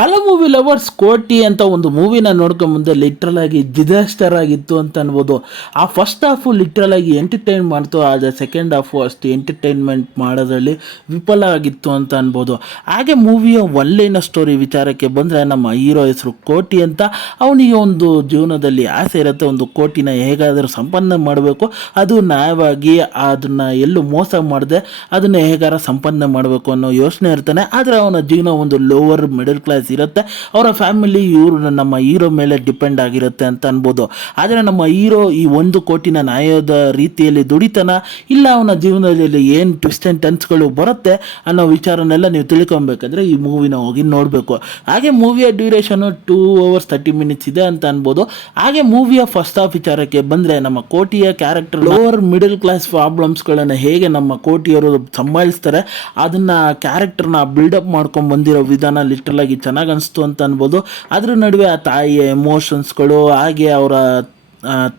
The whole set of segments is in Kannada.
ಹಲೋ ಮೂವಿ ಲವರ್ಸ್, ಕೋಟಿ ಅಂತ ಒಂದು ಮೂವಿನ ನೋಡ್ಕೊಂಡು ಮುಂದೆ ಲಿಟ್ರಲ್ ಆಗಿ ಡಿಸಾಸ್ಟರ್ ಆಗಿತ್ತು ಅಂತ ಅನ್ಬೋದು. ಆ ಫಸ್ಟ್ ಹಾಫು ಲಿಟ್ರಲ್ ಆಗಿ ಎಂಟರ್ಟೈನ್ ಮಾಡ್ತು, ಆದರೆ ಸೆಕೆಂಡ್ ಹಾಫು ಅಷ್ಟು ಎಂಟರ್ಟೈನ್ಮೆಂಟ್ ಮಾಡೋದ್ರಲ್ಲಿ ವಿಫಲ ಆಗಿತ್ತು ಅಂತ ಅನ್ಬೋದು. ಹಾಗೆ ಮೂವಿಯ ಒನ್ಲೈನ ಸ್ಟೋರಿ ವಿಚಾರಕ್ಕೆ ಬಂದರೆ, ನಮ್ಮ ಹೀರೋ ಹೆಸರು ಕೋಟಿ ಅಂತ. ಅವನಿಗೆ ಒಂದು ಜೀವನದಲ್ಲಿ ಆಸೆ ಇರುತ್ತೆ, ಒಂದು ಕೋಟಿನ ಹೇಗಾದರೂ ಸಂಪಾದನೆ ಮಾಡಬೇಕು, ಅದು ನ್ಯಾಯವಾಗಿ, ಅದನ್ನು ಎಲ್ಲೂ ಮೋಸ ಮಾಡದೆ ಅದನ್ನು ಹೇಗಾರ ಸಂಪಾದನೆ ಮಾಡಬೇಕು ಅನ್ನೋ ಯೋಚನೆ ಇರ್ತಾನೆ. ಆದರೆ ಅವನ ಜೀವನ ಒಂದು ಲೋವರ್ ಮಿಡಲ್ ಕ್ಲಾಸ್ ಇರುತ್ತೆ. ಅವರ ಫ್ಯಾಮಿಲಿ ಇವರು ನಮ್ಮ ಹೀರೋ ಮೇಲೆ ಡಿಪೆಂಡ್ ಆಗಿರುತ್ತೆ ಅಂತ ಅನ್ಬೋದು. ಆದರೆ ನಮ್ಮ ಹೀರೋ ಈ 1 ಕೋಟಿನ ನ್ಯಾಯದ ರೀತಿಯಲ್ಲಿ ದುಡಿತಾನ, ಇಲ್ಲ ಅವನ ಜೀವನದಲ್ಲಿ ಏನು ಟ್ವಿಸ್ಟ್ ಆ್ಯಂಡ್ ಟರ್ನ್ಸ್ಗಳು ಬರುತ್ತೆ ಅನ್ನೋ ವಿಚಾರನೆಲ್ಲ ನೀವು ತಿಳ್ಕೊಬೇಕಂದ್ರೆ ಈ ಮೂವಿನ ಹೋಗಿ ನೋಡಬೇಕು. ಹಾಗೆ ಮೂವಿಯ ಡ್ಯೂರೇಷನು 2 hours 30 minutes ಇದೆ ಅಂತ ಅನ್ಬೋದು. ಹಾಗೆ ಮೂವಿಯ ಫಸ್ಟ್ ಹಾಫ್ ವಿಚಾರಕ್ಕೆ ಬಂದರೆ, ನಮ್ಮ ಕೋಟಿಯ ಕ್ಯಾರೆಕ್ಟರ್ ಲೋವರ್ ಮಿಡಲ್ ಕ್ಲಾಸ್ ಪ್ರಾಬ್ಲಮ್ಸ್ಗಳನ್ನು ಹೇಗೆ ನಮ್ಮ ಕೋಟಿಯವರು ಸಂಭಾಳಿಸ್ತಾರೆ, ಅದನ್ನು ಕ್ಯಾರೆಕ್ಟರ್ನ ಬಿಲ್ಡಪ್ ಮಾಡ್ಕೊಂಡು ಬಂದಿರೋ ವಿಧಾನ ಲಿಟ್ರಲ್ ಆಗಿ ಚೆನ್ನಾಗಿ ಅನಿಸ್ತು ಅಂತ ಅನ್ಬೋದು. ಅದ್ರ ನಡುವೆ ಆ ತಾಯಿಯ ಎಮೋಷನ್ಸ್ಗಳು, ಹಾಗೆ ಅವರ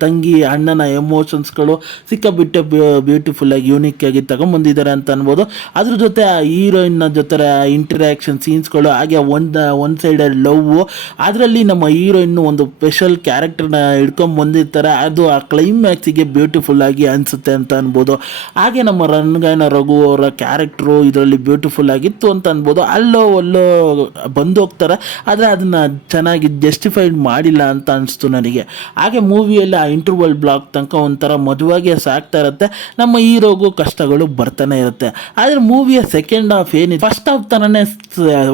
ತಂಗಿ ಅಣ್ಣನ ಎಮೋಷನ್ಸ್ಗಳು ಸಿಕ್ಕಾಬಿಟ್ಟೆ ಬ್ಯೂಟಿಫುಲ್ಲಾಗಿ ಯೂನಿಕ್ ಆಗಿ ತಗೊಂಬಂದಿದ್ದಾರೆ ಅಂತ ಅನ್ಬೋದು. ಅದ್ರ ಜೊತೆ ಆ ಹೀರೋಯಿನ್ನ ಜೊತೆ ಇಂಟರ್ಯಾಕ್ಷನ್ ಸೀನ್ಸ್ಗಳು, ಹಾಗೆ ಒನ್ ಸೈಡೆಡ್ ಲವ್, ಅದರಲ್ಲಿ ನಮ್ಮ ಹೀರೋಯಿನ್ನು ಒಂದು ಸ್ಪೆಷಲ್ ಕ್ಯಾರೆಕ್ಟರ್ನ ಹಿಡ್ಕೊಂಡು ಬಂದಿರ್ತಾರೆ. ಅದು ಆ ಕ್ಲೈಮ್ಯಾಕ್ಸಿಗೆ ಬ್ಯೂಟಿಫುಲ್ಲಾಗಿ ಅನಿಸುತ್ತೆ ಅಂತ ಅನ್ಬೋದು. ಹಾಗೆ ನಮ್ಮ ರಣಗಾಯನ ರಘು ಅವರ ಕ್ಯಾರೆಕ್ಟ್ರು ಇದರಲ್ಲಿ ಬ್ಯೂಟಿಫುಲ್ ಆಗಿತ್ತು ಅಂತ ಅನ್ಬೋದು. ಅಲ್ಲೋ ಬಂದು ಹೋಗ್ತಾರೆ, ಆದರೆ ಅದನ್ನು ಚೆನ್ನಾಗಿ ಜಸ್ಟಿಫೈಡ್ ಮಾಡಿಲ್ಲ ಅಂತ ಅನಿಸ್ತು ನನಗೆ. ಹಾಗೆ ಮೂವಿಯಲ್ಲಿ ಆ ಇಂಟರ್ವಲ್ ಬ್ಲಾಕ್ ತನಕ ಒಂಥರ ಮದುವಾಗಿ ಸಾಕ್ತಾ ಇರುತ್ತೆ, ನಮ್ಮ ಹೀರೋಗೂ ಕಷ್ಟಗಳು ಬರ್ತಾನೆ ಇರುತ್ತೆ. ಆದರೆ ಮೂವಿಯ ಸೆಕೆಂಡ್ ಹಾಫ್ ಏನಿದೆ, ಫಸ್ಟ್ ಹಾಫ್ ಥರನೇ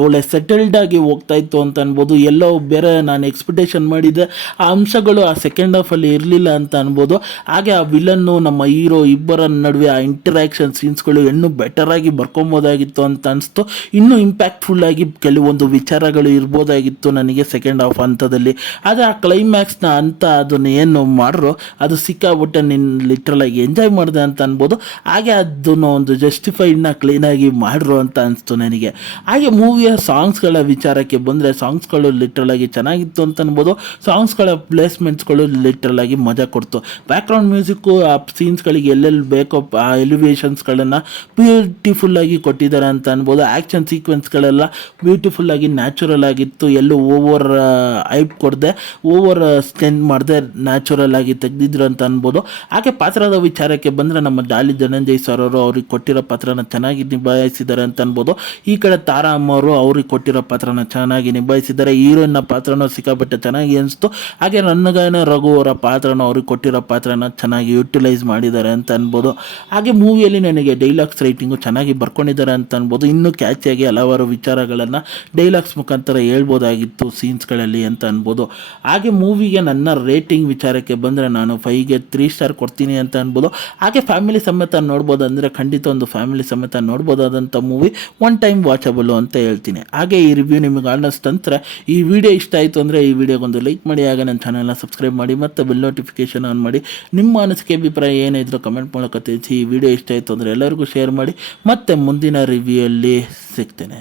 ಒಳ್ಳೆ ಸೆಟಲ್ಡ್ ಆಗಿ ಹೋಗ್ತಾ ಇತ್ತು ಅಂತ ಅನ್ಬೋದು. ಎಲ್ಲೋ ಬೇರೆ ನಾನು ಎಕ್ಸ್ಪೆಕ್ಟೇಷನ್ ಮಾಡಿದ್ದೆ ಆ ಅಂಶಗಳು ಆ ಸೆಕೆಂಡ್ ಹಾಫಲ್ಲಿ ಇರಲಿಲ್ಲ ಅಂತ ಅನ್ಬೋದು. ಹಾಗೆ ಆ ವಿಲನ್ನು ನಮ್ಮ ಹೀರೋ ಇಬ್ಬರ ನಡುವೆ ಆ ಇಂಟರಾಕ್ಷನ್ ಸೀನ್ಸ್ಗಳು ಇನ್ನೂ ಬೆಟರ್ ಆಗಿ ಬರ್ಕೊಬೋದಾಗಿತ್ತು ಅಂತ ಅನಿಸ್ತು. ಇನ್ನೂ ಇಂಪ್ಯಾಕ್ಟ್ಫುಲ್ ಆಗಿ ಕೆಲವೊಂದು ವಿಚಾರಗಳು ಇರ್ಬೋದಾಗಿತ್ತು ನನಗೆ ಸೆಕೆಂಡ್ ಹಾಫ್ ಹಂತದಲ್ಲಿ. ಆದರೆ ಆ ಕ್ಲೈಮ್ಯಾಕ್ಸ್ನ ಹಂತ ಅದನ್ನು ಏನು ಮಾಡ್ರು ಅದು ಸಿಕ್ಕಾಬಿಟ್ಟೆ ಲಿಟ್ರಲ್ ಆಗಿ ಎಂಜಾಯ್ ಮಾಡಿದೆ ಅಂತ ಅನ್ಬೋದು. ಹಾಗೆ ಅದನ್ನು ಒಂದು ಜಸ್ಟಿಫೈಡ್ನ ಕ್ಲೀನಾಗಿ ಮಾಡ್ರು ಅಂತ ಅನಿಸ್ತು ನನಗೆ. ಹಾಗೆ ಮೂವಿಯ ಸಾಂಗ್ಸ್ಗಳ ವಿಚಾರಕ್ಕೆ ಬಂದರೆ, ಸಾಂಗ್ಸ್ಗಳು ಲಿಟ್ರಲ್ ಆಗಿ ಚೆನ್ನಾಗಿತ್ತು ಅಂತ ಅನ್ಬೋದು. ಸಾಂಗ್ಸ್ಗಳ ಪ್ಲೇಸ್ಮೆಂಟ್ಸ್ಗಳು ಲಿಟ್ರಲ್ ಆಗಿ ಮಜಾ ಕೊಡ್ತು. ಬ್ಯಾಕ್ಗ್ರೌಂಡ್ ಮ್ಯೂಸಿಕ್ಕು ಆ ಸೀನ್ಸ್ಗಳಿಗೆ ಎಲ್ಲೆಲ್ಲಿ ಬೇಕೋ ಆ ಎಲಿವೇಷನ್ಸ್ಗಳನ್ನು ಬ್ಯೂಟಿಫುಲ್ಲಾಗಿ ಕೊಟ್ಟಿದ್ದಾರೆ ಅಂತ ಅನ್ಬೋದು. ಆ್ಯಕ್ಷನ್ ಸೀಕ್ವೆನ್ಸ್ಗಳೆಲ್ಲ ಬ್ಯೂಟಿಫುಲ್ಲಾಗಿ ನ್ಯಾಚುರಲ್ ಆಗಿತ್ತು, ಎಲ್ಲೂ ಓವರ್ ಐಪ್ ಕೊಡದೆ, ಓವರ್ ಸ್ಟೆಂಡ್ ಮಾಡದೆ ನ್ಯಾಚುರಲ್ ಆಗಿ ತೆಗೆದಿದ್ರು ಅಂತ ಅನ್ಬೋದು. ಹಾಗೆ ಪಾತ್ರದ ವಿಚಾರಕ್ಕೆ ಬಂದರೆ, ನಮ್ಮ ಡಾಲಿ ಧನಂಜಯ್ ಸರ್ ಅವರು ಅವ್ರಿಗೆ ಕೊಟ್ಟಿರೋ ಪಾತ್ರನ ಚೆನ್ನಾಗಿ ನಿಭಾಯಿಸಿದ್ದಾರೆ ಅಂತ ಅನ್ಬೋದು. ಈ ಕಡೆ ತಾರಾ ಅಮ್ಮ ಅವರು ಅವ್ರಿಗೆ ಕೊಟ್ಟಿರೋ ಪಾತ್ರನ ಚೆನ್ನಾಗಿ ನಿಭಾಯಿಸಿದ್ದಾರೆ. ಹೀರೋಯಿನ್ನ ಪಾತ್ರನೂ ಸಿಕ್ಕಾಪಟ್ಟೆ ಚೆನ್ನಾಗಿ ಅನಿಸ್ತು. ಹಾಗೆ ರಣಗಾಯನ ರಘು ಅವರ ಪಾತ್ರನ ಅವ್ರಿಗೆ ಕೊಟ್ಟಿರೋ ಪಾತ್ರನ ಚೆನ್ನಾಗಿ ಯುಟಿಲೈಸ್ ಮಾಡಿದ್ದಾರೆ ಅಂತ ಅನ್ಬೋದು. ಹಾಗೆ ಮೂವಿಯಲ್ಲಿ ನನಗೆ ಡೈಲಾಗ್ಸ್ ರೈಟಿಂಗು ಚೆನ್ನಾಗಿ ಬರ್ಕೊಂಡಿದ್ದಾರೆ ಅಂತ ಅನ್ಬೋದು. ಇನ್ನೂ ಕ್ಯಾಚಿಯಾಗಿ ಹಲವಾರು ವಿಚಾರಗಳನ್ನು ಡೈಲಾಗ್ಸ್ ಮುಖಾಂತರ ಹೇಳ್ಬೋದಾಗಿತ್ತು ಸೀನ್ಸ್ಗಳಲ್ಲಿ ಅಂತ ಅನ್ಬೋದು. ಹಾಗೆ ಮೂವಿಗೆ ನನ್ನ ರೇಟಿಂಗ್ ವಿಚಾರಕ್ಕೆ ಬಂದರೆ, ನಾನು 5ಗೆ 3 ಸ್ಟಾರ್ ಕೊಡ್ತೀನಿ ಅಂತ ಅನ್ಬೋದು. ಹಾಗೆ ಫ್ಯಾಮಿಲಿ ಸಮೇತ ನೋಡ್ಬೋದು ಅಂದರೆ, ಖಂಡಿತ ಒಂದು ಫ್ಯಾಮಿಲಿ ಸಮೇತ ನೋಡ್ಬೋದಾದಂಥ ಮೂವಿ, ಒನ್ ಟೈಮ್ ವಾಚಬಲು ಅಂತ ಹೇಳ್ತೀನಿ. ಹಾಗೆ ಈ ರಿವ್ಯೂ ನಿಮಗೆ ಅನ್ನಿಸ್ತಂದ್ರೆ, ಈ ವಿಡಿಯೋ ಇಷ್ಟ ಆಯಿತು ಅಂದರೆ ಈ ವಿಡಿಯೋಗೊಂದು ಲೈಕ್ ಮಾಡಿ, ಹಾಗೆ ನನ್ನ ಚಾನಲ್ನ ಸಬ್ಸ್ಕ್ರೈಬ್ ಮಾಡಿ, ಮತ್ತು ಬೆಲ್ ನೋಟಿಫಿಕೇಷನ್ ಆನ್ ಮಾಡಿ. ನಿಮ್ಮ ಅನಿಸಿಕೆ ಅಭಿಪ್ರಾಯ ಏನಿದ್ರು ಕಮೆಂಟ್ ಮೂಲಕ ತಿಳಿಸಿ. ಈ ವಿಡಿಯೋ ಇಷ್ಟ ಆಯಿತು ಅಂದರೆ ಎಲ್ಲರಿಗೂ ಶೇರ್ ಮಾಡಿ. ಮತ್ತೆ ಮುಂದಿನ ರಿವ್ಯೂಯಲ್ಲಿ ಸಿಗ್ತೇನೆ.